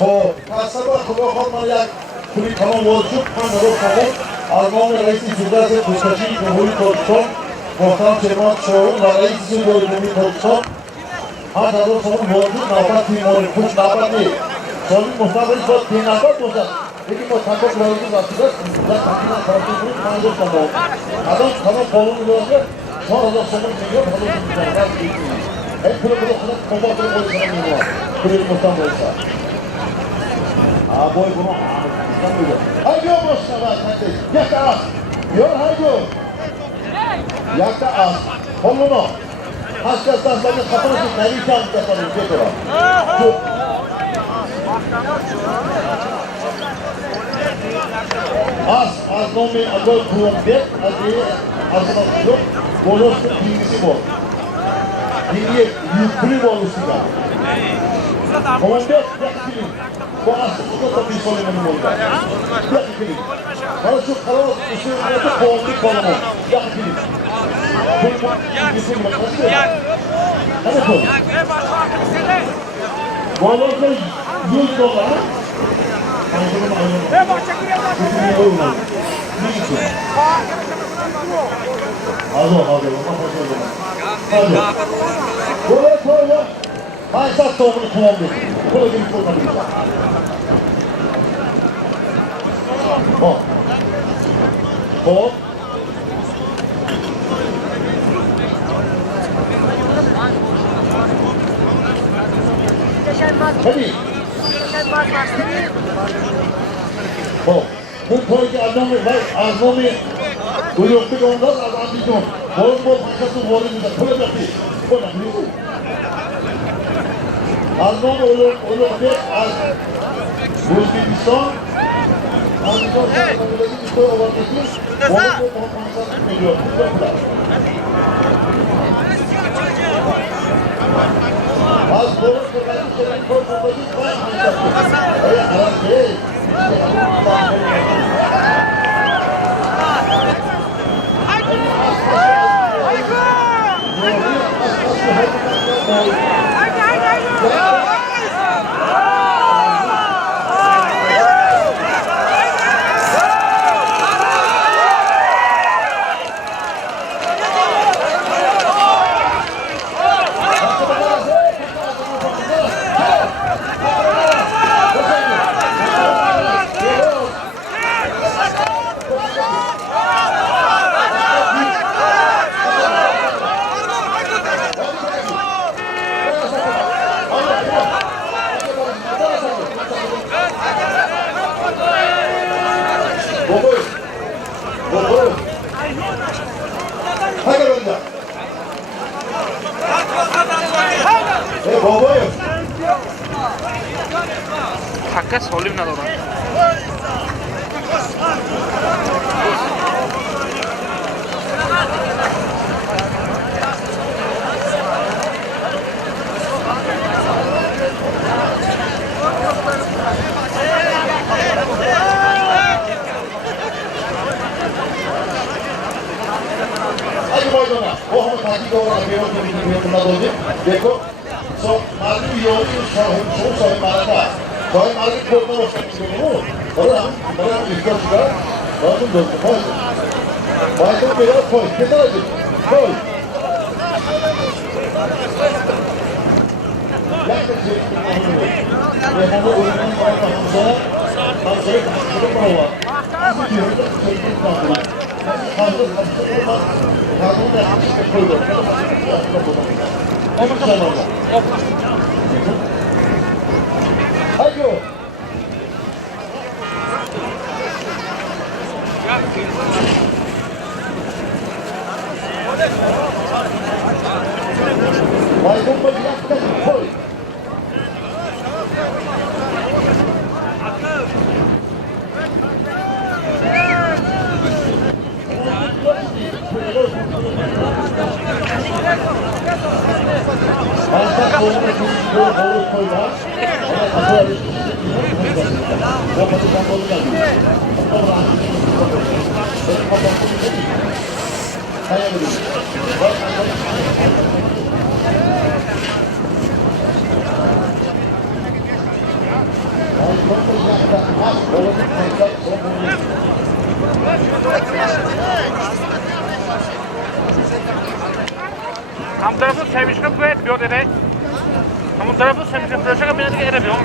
خب kasaba kulağı manyak kuli kanal oluşup kanal oluşup Almanya Reisi Cumhuriyeti Kuşkaçı Cumhuriyeti Korkuson Korkan Çerman Çoğun ve Reisi Cumhuriyeti Korkuson Hatta da sonun borcu nabat timori kuş nabat değil Sonun muhtemelen çok bir nabat olsa Peki bu takı kulağımız aslında ben takıdan tarafını kanal sandım Adam kanal kolunu gördü sonra da sonun geliyor kanal sandım en kırıklı olarak kombakları koyacağım var kırıklı muhtemelen olsa boy bunu anlatmışlar. Haydi o boşuna bak kardeş. Yakta az. Yor haydi o. Yakta az. Kolunu. Haşkas taslarını kapını tut. Neyi kağıt yapalım. Git ola. Tut. Az nomi agol kuvabbet. Aziye azına tutup. Bolosu bilgisi bol. Bilgiye yüklü bolusuyla. Kuvabbet yakışılın. Bu aslında da bir sorunum oldu. Yakışılın. Bana şu kalabalık üstüne kovuldu kolumu. Yakışılın. Hadi kol. Bolosu $100. Hadi. Haysat tohumunu kullandı. Kola gibi kullanabilirler. Hop. Hop. Hadi. Hop. Bu koyki anlamı var. Anlamı uyukluk ondan anlayacağım. Bol paşası volümünde. Kola yapıyor. Kola yapıyor. Alman olur bir Özbekistan Amerika sahnelerindeki bir oradaki Volvo kompansasyon veriyor. Az doğru kırmızı şeylerin korkundaki bayan hangisiydi? Evet, evet. Hakka solim na dora. वो हम साथी को अकेले को भी नहीं करना बोलते देखो सो मालूम योगी सो मारा था सो मालूम को तो सकते हो और हम बड़ा डिस्कस कर और तुम दोस्त भाई तो मेरा कोई कितना है कोई यार से ये हम लोग उन्हें हमसे शुरू करो Ham tarafı sevişme bu etmiyor dedi. Ham tarafı sevişme proşaka beni de edemiyor.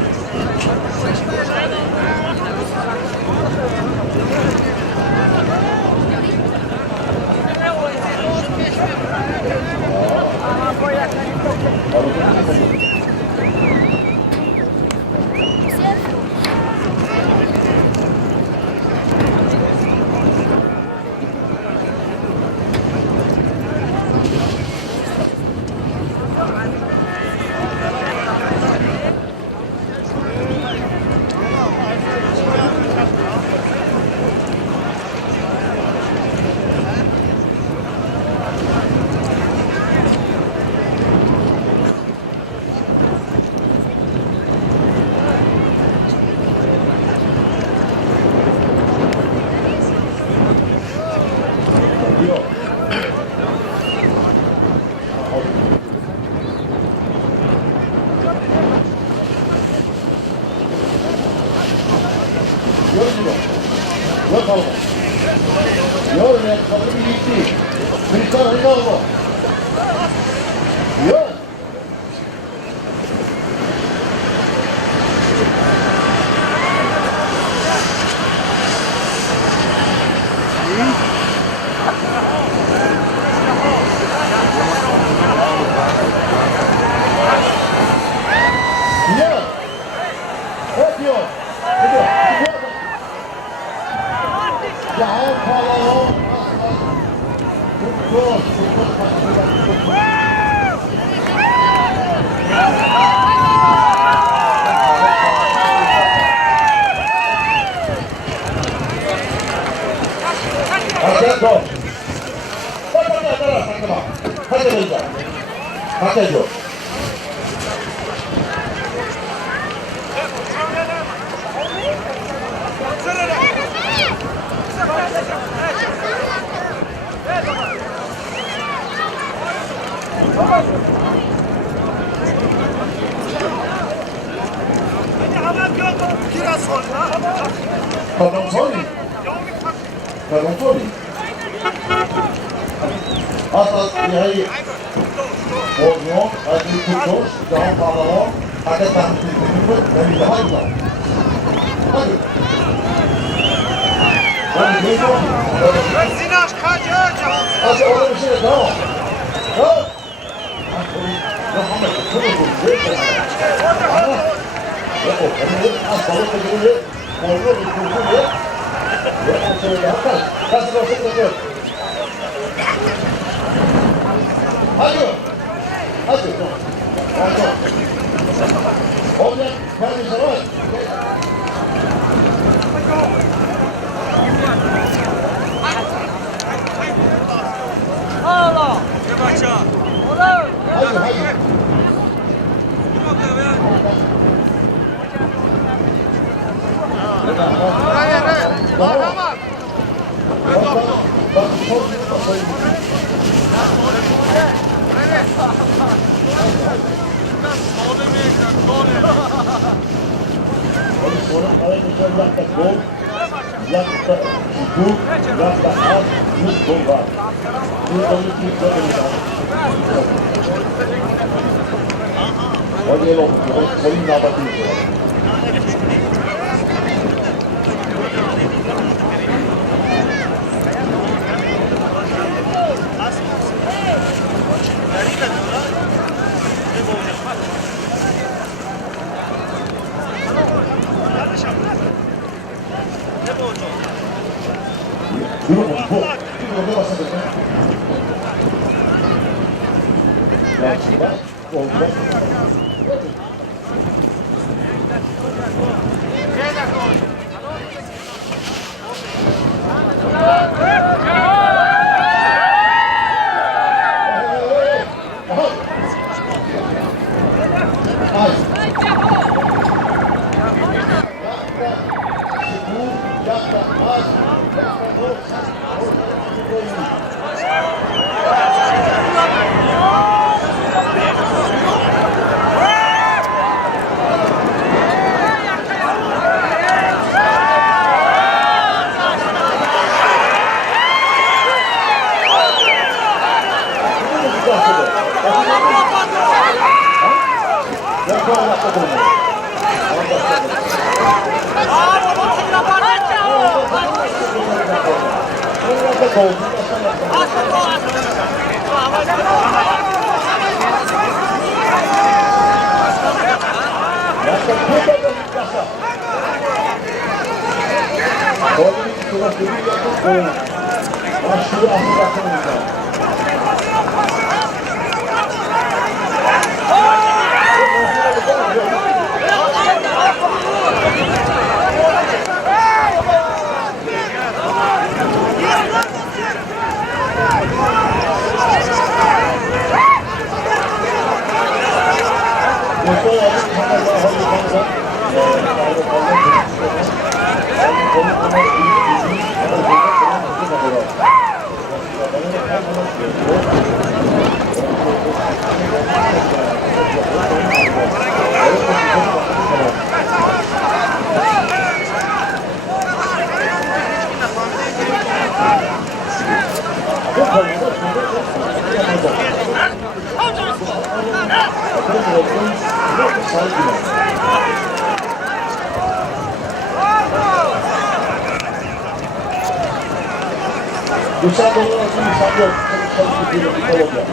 Dışarıda olan insan yok. Çok bir olacak.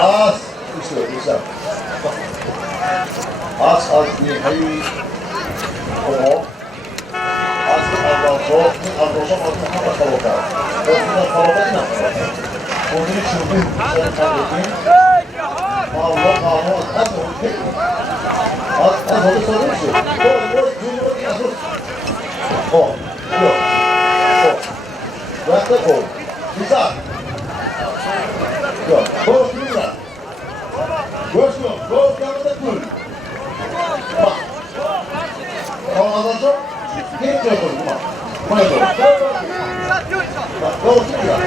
Az, işte güzel. Az bir hayır o az avanzo altına bakaloka. Orada parola ina. Onun için bu Allah az oldu soruyorsun. O yok. Bırak da o. Güzel. Yok. O güzel. Görüyorsun. Gol yanında dur. Bak. Ondan sonra hiç yok olur. Bak. Bana doğru. Bak. Gol güzel.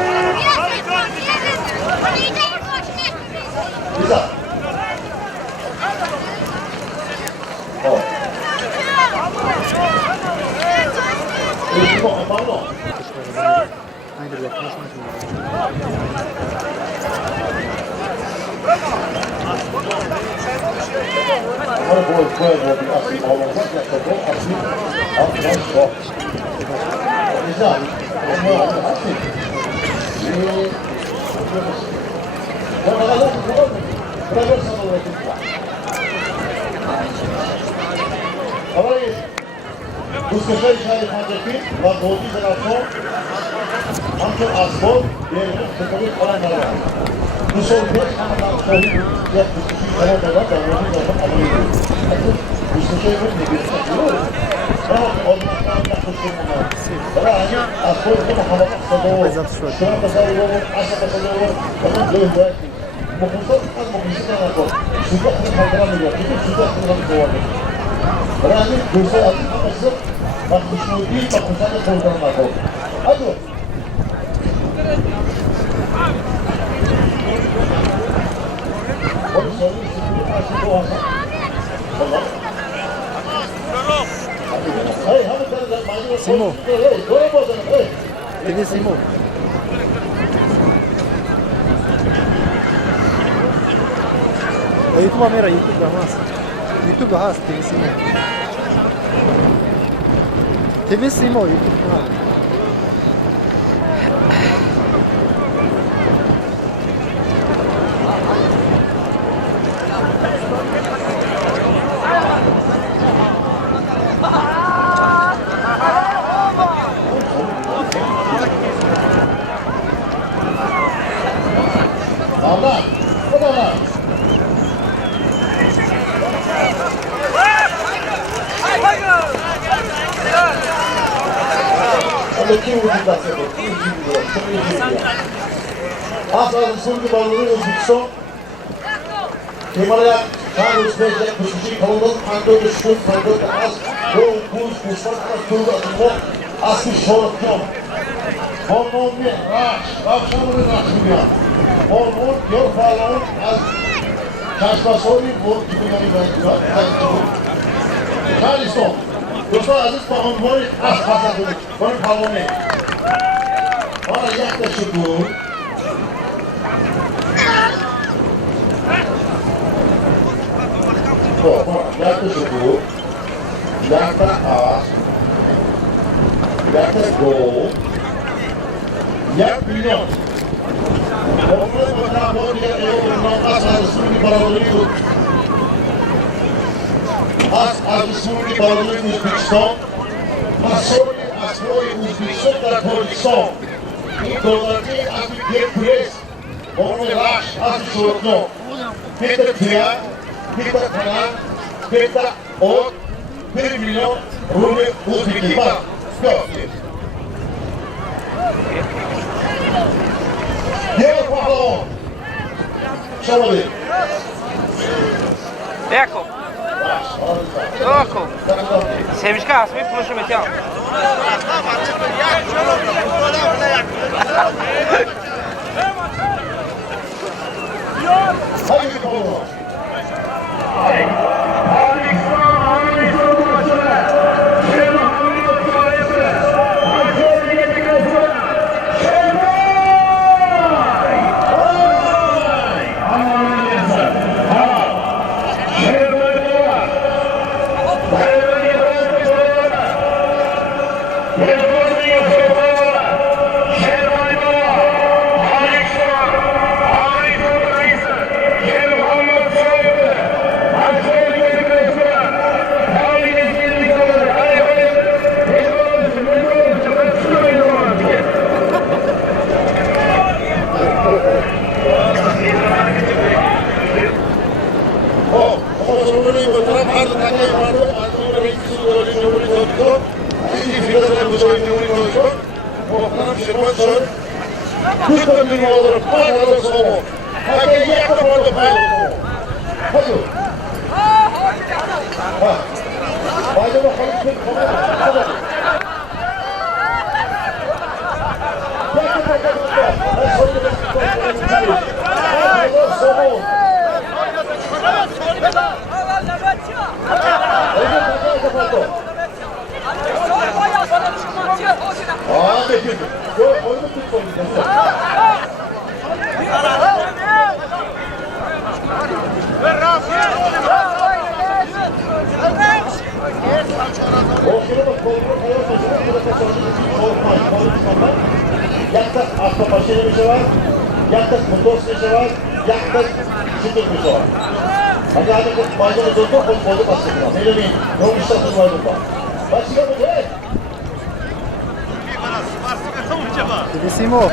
Güzel. O. Pardon. Haydi beklesin. Agora vou assim, ao longo da questão, assim, não só. Exato. Assim. E... Vamos lá, para ver se não vai ficar. Agora aí, os que já fazem aqui, lá do outro geração, amca asbol, e depois para nada. Bu soru bir kanaldan söyleyip yaklaşık bir kanal kadar da onu zaten alıyoruz. Bu şey yok ne bir şey yok. Ama olmaktan yaklaşık bunlar. Ama hani asbol bunu hava kısa şu an mesela yolu aşağı kısa doğru bakın böyle böyle. Bu kısa az bu kısa da var. Şurada kısa kaldıramıyor. Çünkü şurada kaldıramıyor. Yani kısa atın kafası bak düşünüyor değil bak kısa da kaldıramıyor. Hadi. Simo. TV Simo. YouTube kamera, YouTube bahas. YouTube bahas TV Simo. TV Simo YouTube bahas. Allah, o da var. Öyle kim vücutlar sebebi, kim vücutlar, çok iyi vücutlar. Asla sınırlı balonu Özbekistan. Himalaya, Kar Özbekistan, Kuşuşi, Kalınlık, Kandö, Düşkün, Kandö, Az, Doğu, Kuz, Kuşlar, Kuz, Turda, Atımı, Aslı, Şoruk, Yom. قانون رخش رخشمون رخش میگم قانون یا فرمان از کشمسایی بود که بگنی باید خیلیستان دوستان عزیز با عنوان از پسند بود کنیم فرمانه آره یک دشت بود یک دشت بود یک تا هست یک تا دو یک بیلیون قانون مطلب دیگر ایوان نام از رسولی برادری بود از رسولی برادری ازبکستان مسئولی اسرای ازبکستان در تاجیکستان این دولتی از یک پریس قانون رخش از شورتنام پیتر تیا پیتر پنان پیتر آد 1 میلیون روبل ازبکی بار بیافید یک پهلوان شما دید Eko. Oko. Semişka asmi puluşu mekan. Hadi bir pehlivan Bellissimo.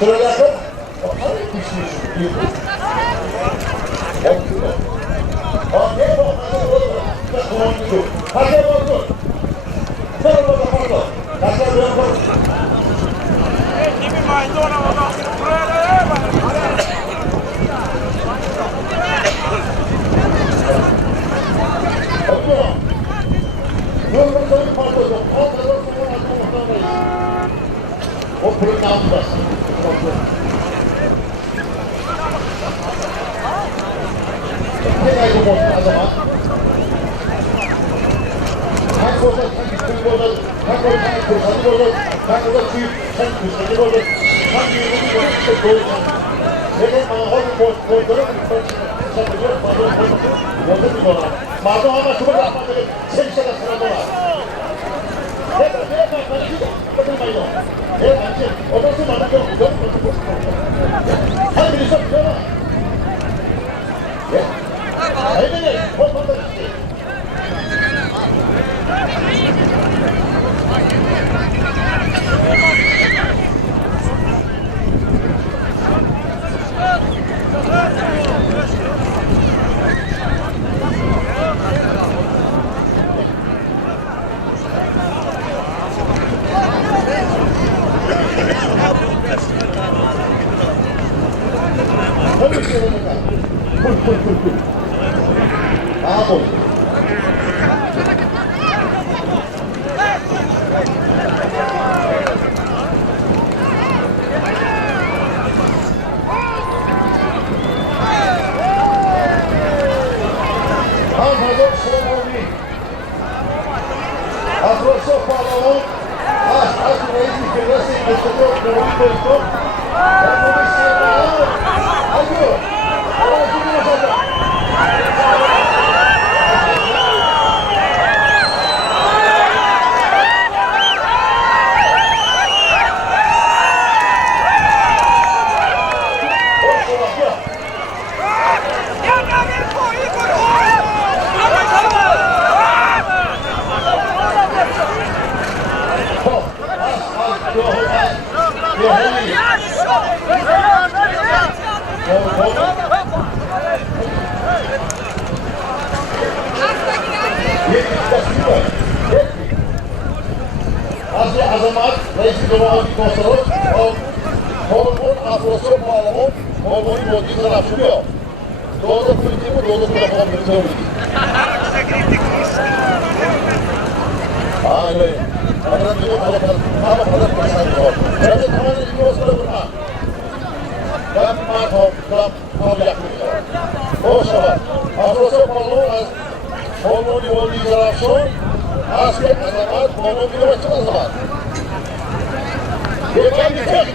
Şuraya yakın. Bakın pişmiş. O fırın altında. Ne kaybı olsun adama? Tank olsa tank üstünü bozar, tank olsa tank kursanı bozar, tank olsa suyup tank kursanı bozar, tank yürüdüğünü bozar, işte doğrucan. Neden bana hobi bozduğunu satılıyor, madem bozduğunu bir dolar. Madem ama şunu bırakmadı, sen işte de sırada var. Ne yapar, bana şu da, bakılmayın o. Ne yapar, o da su bana yok, hadi birisi yok, yok. Hayır ne? Korkmadan işte. Vamos. Atravessou o Paulão, as leis de diferença em vencedor, o gostou, vamos vencer lá, ajuda, agora ajuda na jogada. Asli azamat, reisi Cumhurbaşkanı Kosovos, Kolum'un afrosu Paul'un, Kolum'un yolcu tarafıyor. Doğru politiğimi doğru tarafına götürüyor. Aynen. Bana diyor, ama kadar kasayıyor. Ben de tamamen ilgi olsun da vurma. Ben mal yapmıyor. O şabat. Afrosu Paul'un, Kolum'un yolcu tarafıyor. Asli azamat, Kolum'un yolcu azamat. Geçen bir tek.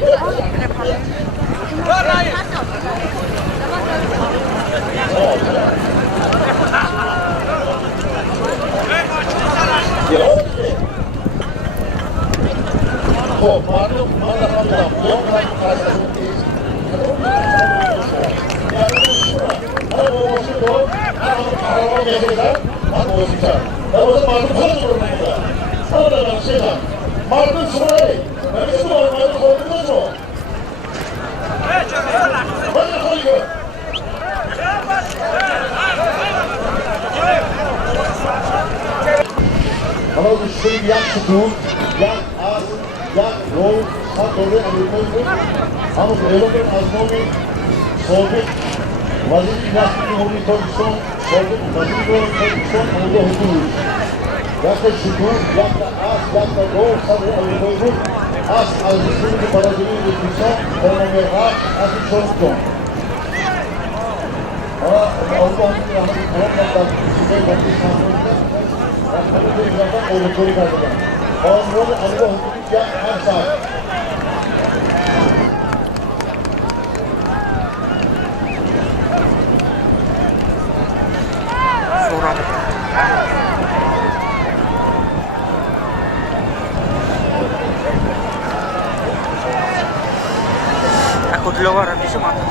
Malum, mana pandang, yang lain kata seperti kalau mau masuk kalau mau nyesel, mana mau bicara. Kalau malum harus bermain. Kalau dalam setan, malum semua ini, mereka semua malum kalau itu semua. Mana kau itu? Kalau disini yang sedul, yang as, yang roll, satu orang Amerika itu, kamu developer asmomi, sohbet, wazir ilastik hobi konuşson, sohbet, wazir konuşson, orada hukuku. Yakta sedul, yakta as, yakta roll, satu orang Amerika itu, as azizini di parajuri dipisah, ekonomi hak, asli konuşson. Allah'ın yanı Kur'an'dan size kendi sanatında Rahmanı Bey'den oluştuğu kadar. Allah'ın Allah hukukya her saat. Aku di luar habis mantap.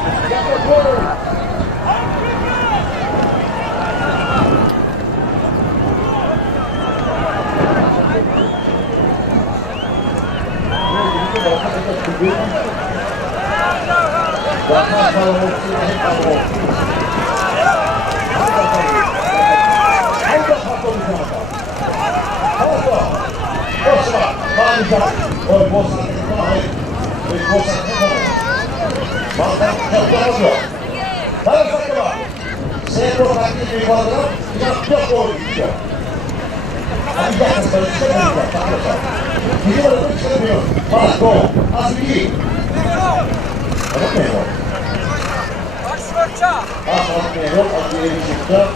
Çaplarımız var. Hayır sakın var. Seyirko takip bir fazla. Çok doğru gidiyor. Hadi gel. Sen çıkamıyorsun. Biri var da çıkamıyor. Bana go. Az bir iyi. Tamam mı? Az atmıyor. Az bir çıktı.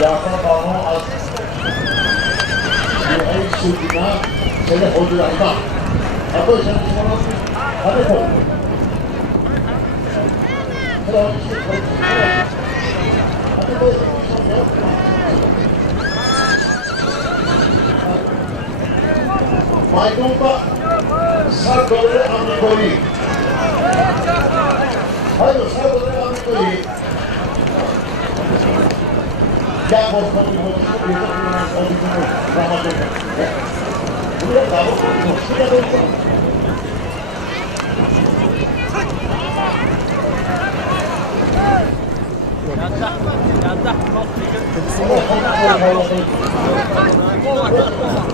Yakan balonu az. Bir ayı sürdüğüne seni hocalarına. Hadi sen çıkamazsın. Hadi koy. Maydomba Sargore Amikoli. Hayır, Sargore Amikoli. Ya borçları borçları bir de kullanılır. Ramadın. Buraya da borçları. Şurada borçları.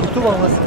YouTube olmasın.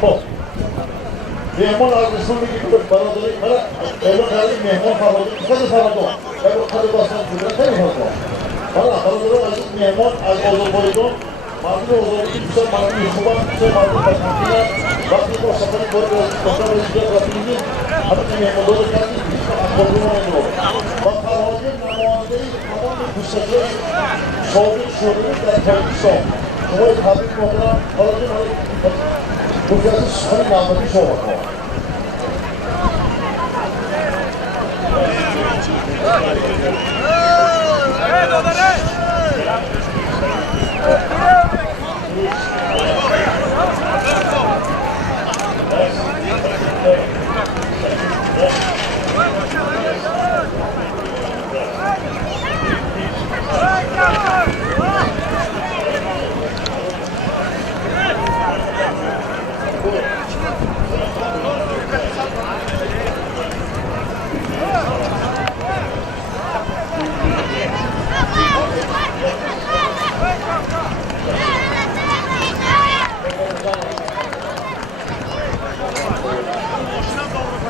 خب مهمان از رسولی که برادری برای برای مهمان فرمانده خود فرمانده برای خود باستان شده خیلی فرمانده برای از مهمان از آذربایجان مردم آذربایجان بسیار مردم خوبان بسیار مردم بسیار وقتی ما سفری کنیم از کشور اینجا رفتیم همین مهماندار کردیم از قربون نمی‌رود و فرمانده نماینده تمام گسترده سابق شوروی در پاکستان شما تبریک محترم برای گفتید سخن نامردی شما کنید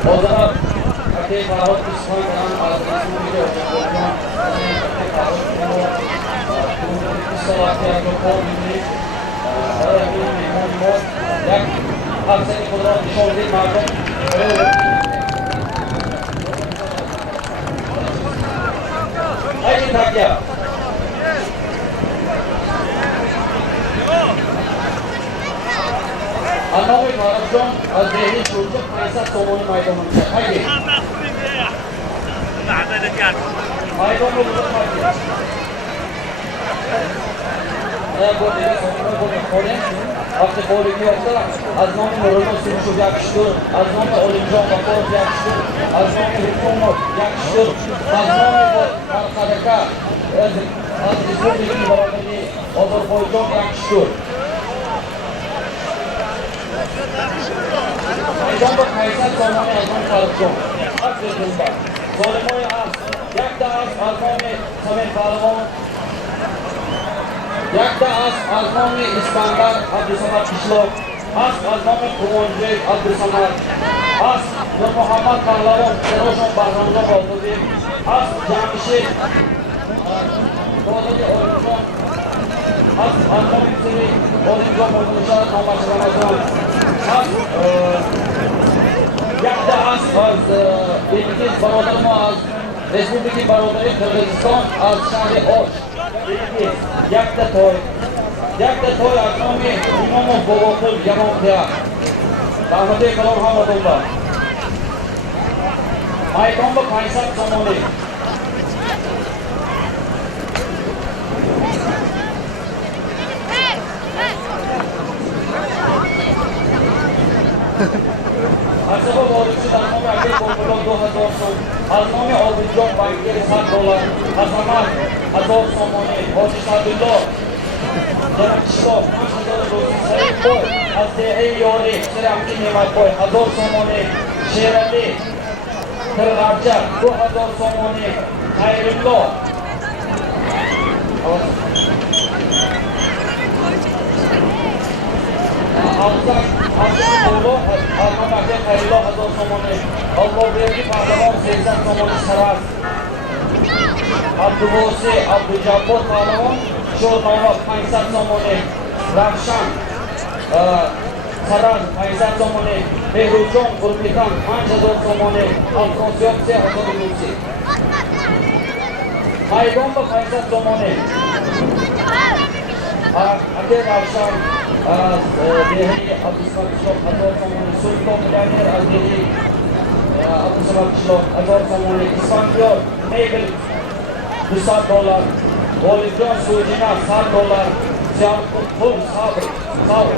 Ozalar, ate kahot isman kan alat ismi de olacak. Ate kahot bu salat ya ko bini ara bir mehman var. Yak hafsani kudrat şoldi malum. Haydi takya. Anlamı Marafjon az değerli çocuk Kaysa Somoni maydanında. Haydi. Maydanı uzak haydi. Eğer bu dedi sonunda bunu koyun. Hafta koyun yoksa az namı Nurulma sürüşü yakıştır. Az namı Olimcan Bakor yakıştır. Az namı Hükümü yakıştır. Az namı Sadaka az İzmir'deki barakani Azerbaycan yakıştır. Maydanda Kaysar Somoni azman Karabjon. Hak verildi. Zolimoy az. Yakda az Azmoni Samet Balvon. Yakda az Azmoni İskandar Abdüsamad Kişlok. Az Azmoni Kumonjay Abdüsamad. Az Nur Muhammad Pahlavon Serojon Bahramzon Baltovi. Az Jamshid Doğadaki Olimjon. Az Azmoni Siri Olimjon Olimjon Namaç Ramazan. Az yakda az Elbette barodarımı az Respubliki barodari Kırgızistan az Şahri Oç. Yakda toy Aknomi İmamov Bobokul Yamonkiya. Rahmeti Kalon Hamadullah. Maytomba Kaysar Somoni. Asaba Borçlu Almami Akil Konkulon 2000 son. Almami Obrujok Bankeri $7. Hasaman Hazor Somoni. Hoji Sadullo. Janakishlo. Hazor Rosin Sayid Boy. Azdehi Yori. Seramki Nemay Boy. Hazor Somoni. Sherali. Kırgavcha. 2000 Somoni. Hayrullo. Avzak oğlu Alman Akil Hayrullo Hazor Somoni. Alborberdi Pahlavon 80 Somoni Saras. Abduvosi Abdujabbor Pahlavon Sho'rnova 50 Somoni. Ravshan Saras 50 Somoni. Behruzjon Qurbikan 5000 Somoni. Afrosiyotsi Hazorulusi. Maydonba 50 Somoni. Akil Ravshan Dehli Abdüsamad Kişlok Hazor Somoni. Sultan Milaner Azeri Abdüsamad Kişlok Hazor Somoni. İspandiyor Mabel $100. Olimjon Sujina $7. Ziyankul Sabr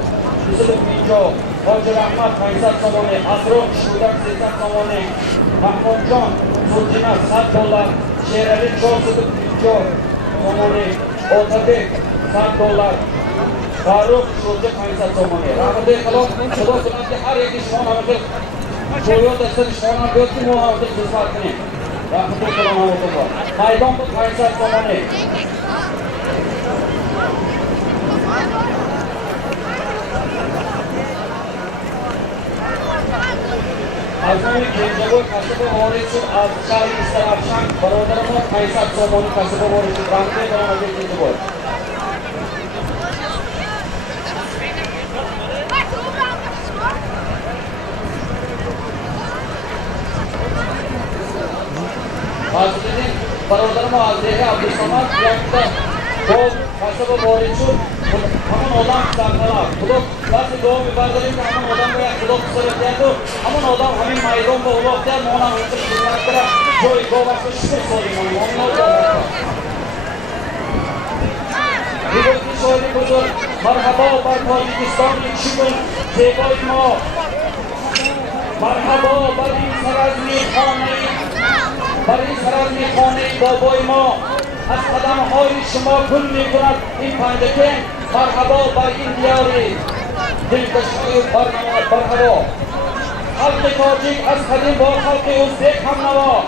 Yusuf Minjo. Hoji Rahmat 50 Somoni. Asrom Shudak 80 Somoni. Mahmudjon Sujina $7. Sherali Chosudik Minjo Somoni. Otabek $7. Faruk Shurja 50 Somoni. Rahmeti Kalon Xudo sunatga har yeki shoma namazir jo'yo dastur shoma go'ti muhofizat xizmat qiling. Rahmeti Kalon Alloh. Maydon bu 50 Somoni. از نوع کنجبوی کسب وارد شد از شهر استرافشان برادر ما 500 سومانی کسب وارد شد رنده دارم از کنجبوی Hazretin barılarım Hazreti Abdülsamad yakında doğum kasaba boğuşur hemen olan saklara kulak nasıl doğum ibadetin hemen olan veya kulak sırıklardı hemen olan hemen maydan ve ulakta mona hırsız kızlarlara joy kovaklı şükür sorayım onun oldu bir bakış şöyle budur merhaba bar Tacikistan şükür zegoy mo merhaba bar sarazmi khaneyi برای سرازمی خانه بابای ما از قدم های شما گل می کند این پندکه مرحبا بر این دیاری دلکشای برهوا خلق تاجیک از قدیم با خلق ازبک هم نوا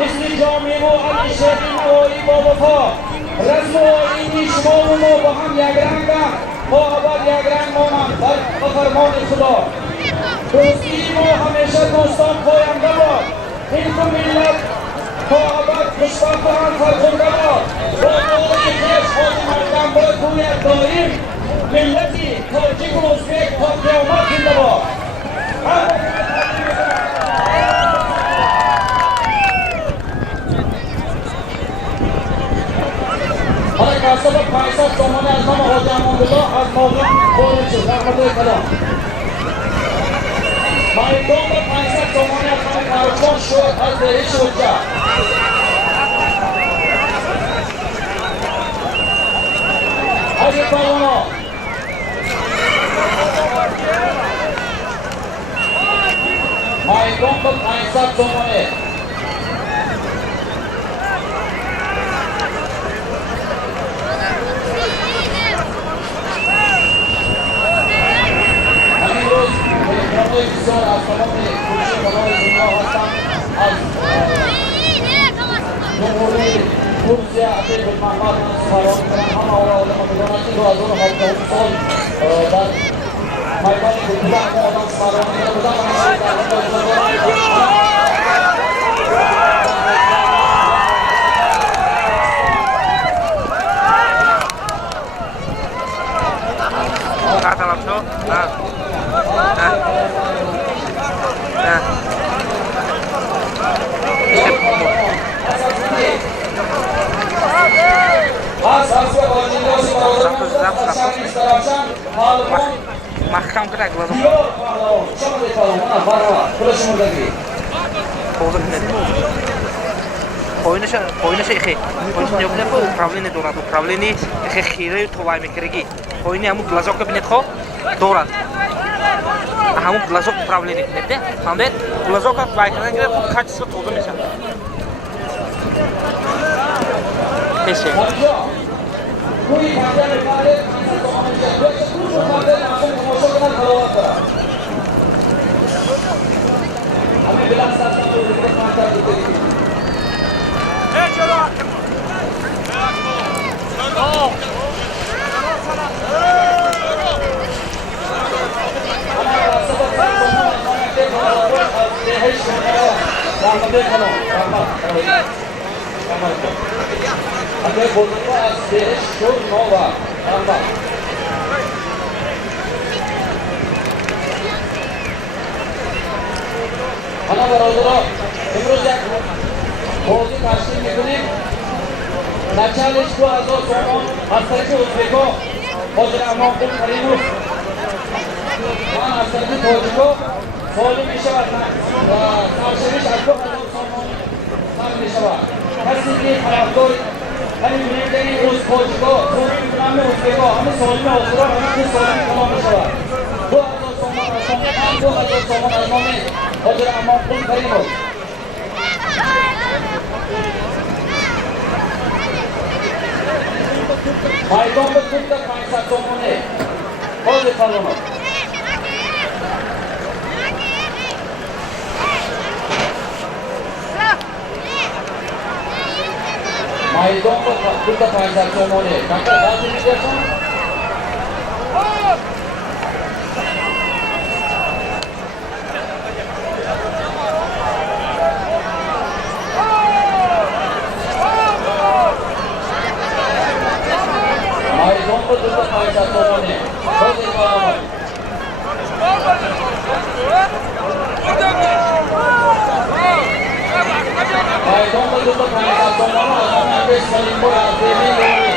مثل جامعه و اندیشه نوایی با وفا رسم و آیینی شما و ما با هم یک رنگم با ابد یک رنگ مانند بر فرمان خدا دوستی ما همیشه دوستان پاینده باد این دو ملت تا ابد خوشبخت و هم فرخنده باد با دعای خیش خواهی مردم باید گوید داریم ملتی تاجیک و ازبک تا قیامت زنده باد حالا کسب 500 تومانی از نام حاجی امان‌الله از موضوع خارج شد رحمت کلام مایدان به 500 تومانی از نام کارچان شد از بهش حجه حاجی پروانا مایدان به 500 تومانی بسیار از تمام کوچه بنای دنیا هستم از جمهوری روسیه عبیب المحمد من سپران کنم همه آدم بدانند که 2017 سال در میدان گلگوله همه آدم سپران کنم محکم کرد لازم پایینش ایخی پایینش نیابونه که اپراولینی دارد اپراولینی ایخی خیره توای میکرگی پایینی همون بلازاک بینید خواه دارد همون بلازاک اپراولینی کنید نه فهمید بلازاک توای کنن گره خوب کچیس رو توضا میشن کشه Agar bozorga az berish shu nova hamma ana barodaron imroz jak bozi tashkil mekunیم начальник 2000 сомон аз тарафи ӯзбеко ҳозир амонқул каримов ман аз тарафи тоҷико солим мешавад наршавиш аз 2000 сомон сар мешавад касе ки тарафдори ҳамин гунемдани рӯз тоҷико солим гунами ӯзбеко ҳамин солими охиро ҳамин солими тамом мешавад 2000 сомон аз номи ман 2000 сомон аз номи ҳозир амонқул каримов Maydon ve Türk'te 500 somoni. Hozir Palonov. Maydon ve Türk'te 500 somoni. Kanka hozir ne diyorsun? Somali Ahmet Salim Boy az değerli.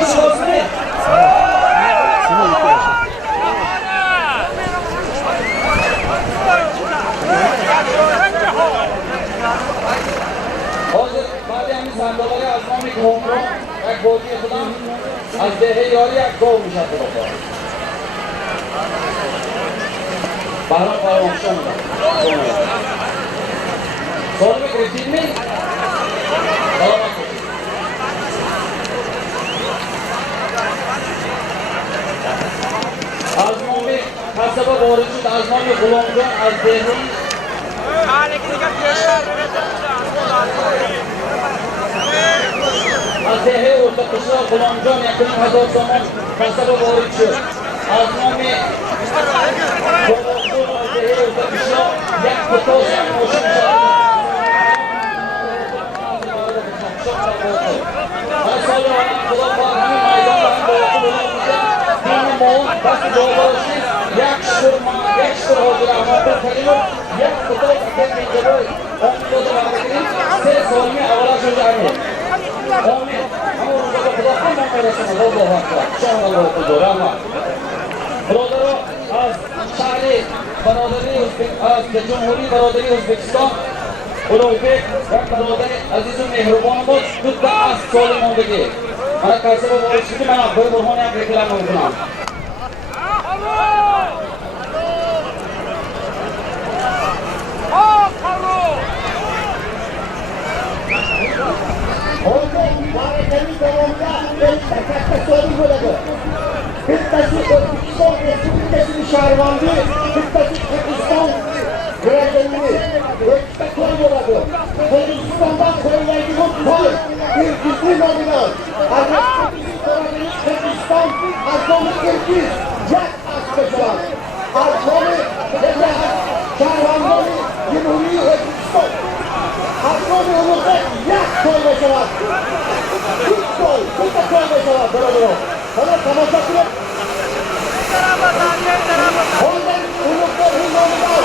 Halo, یک هومرو یک بازی خودم از دهه یاری یک گل میشه برای بهرام فراموشان سال میکنید می سلامت از نامی قصبه وارد شد از نامی غلامجان از دهه از دهه ارتا قشر غلامجان یکنیم 1000 تومان قصبه وارد شد از نامی غلامجان از دهه ارتا قشر یک کتاز یک ماشین شد از سال آنم خدا باید همین میدان و هم باید دین ما دست جاباشی یک شکر حاضر احمد کلیم یک کتاب اکر اینجابای آمداد و بردگیریم 3 سالمی اولا شده همین آمین همون روزا خدا همون میرسیم الله اکبر شان الله اکبر رحمت برادرها از شهر برادری از جمهوری برادری ازبکستان اولوبک یک برادر عزیز و مهربان بود حدود 10 سال ماندگی من کسی با وارد شدی من اخبار برهان یک ریکلم میکنم Barakani devamında kaçta sorun buladı. Kırktası Özbekistan Respublikası'nın şahrivandı. Kırktası Pakistan gradenini Özbekistan koy buladı. Pakistan'dan koyulaydı bu koy. Bir gizli nominal. Pakistan Azami Kırgız. Yak Askışlar. Azami şahrivanları Cumhuri Özbekistan. Azami olursa yak koylaşalar. Gol! Kupa koymayacaklar beraber. Sana tamamladılar. Ondan unutlar hümanlar.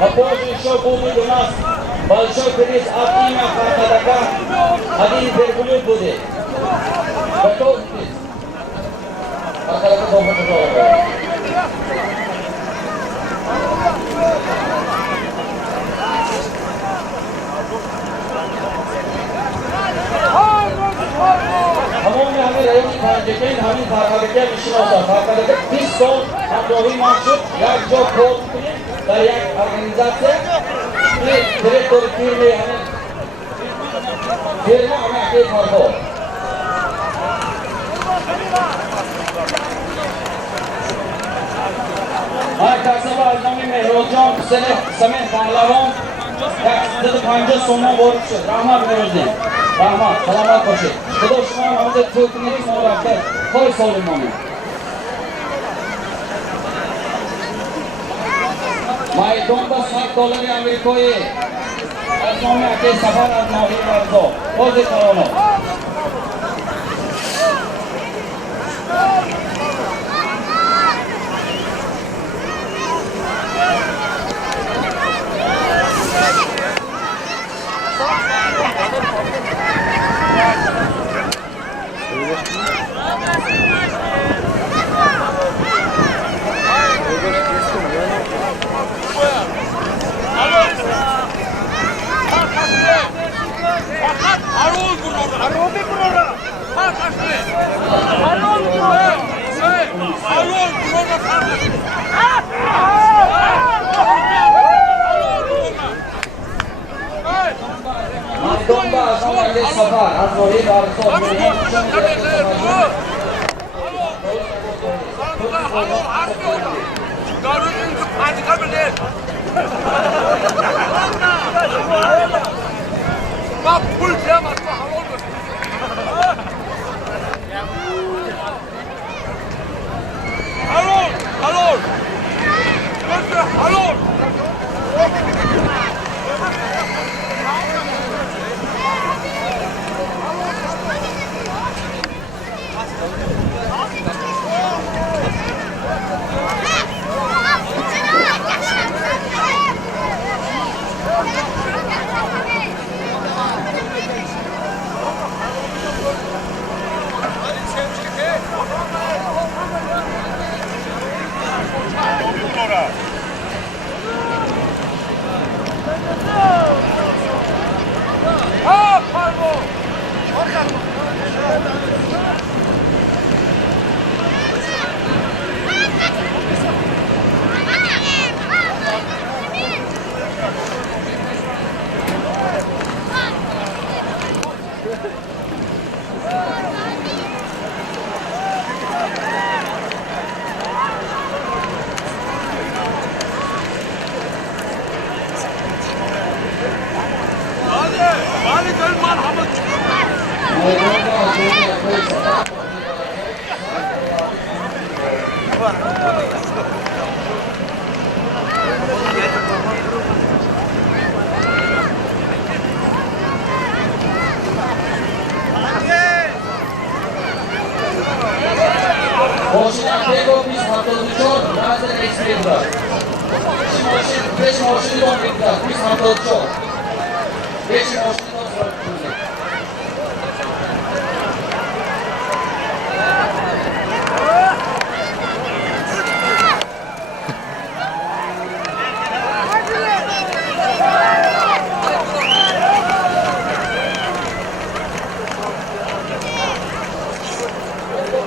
Опорный еще будет у нас большой приз от имя Харкадака. Один верблюд будет. Готов приз? Харкадака дома тяжелый. Hamon hami rayoni Panjakain hami Harkadaga ishonadi. Harkadaga 20 so'm hamrohi mavjud. Yak joy kod در یک ارگانیزاسیون دیرکتور فیرمی همه اکی کارگاه من کسب از نامی مهرجان حسین سمیح پهلوان 150 سومان وارد شد. رحمت می‌ورزیم. رحمت سلامت باشید. خدا شما نماز توکنید ما رفته خواهی سالمانه مایدان با $100 امریکایی از نام اکی سفر از ناوی ورزا بازی کرانا Donbass har varit safar. Alltså det var så. Boşuna Beko biz haftalıçor, Gazi Ekstrem'da. Beş maçın 10 biz haftalıçor. 5 maçın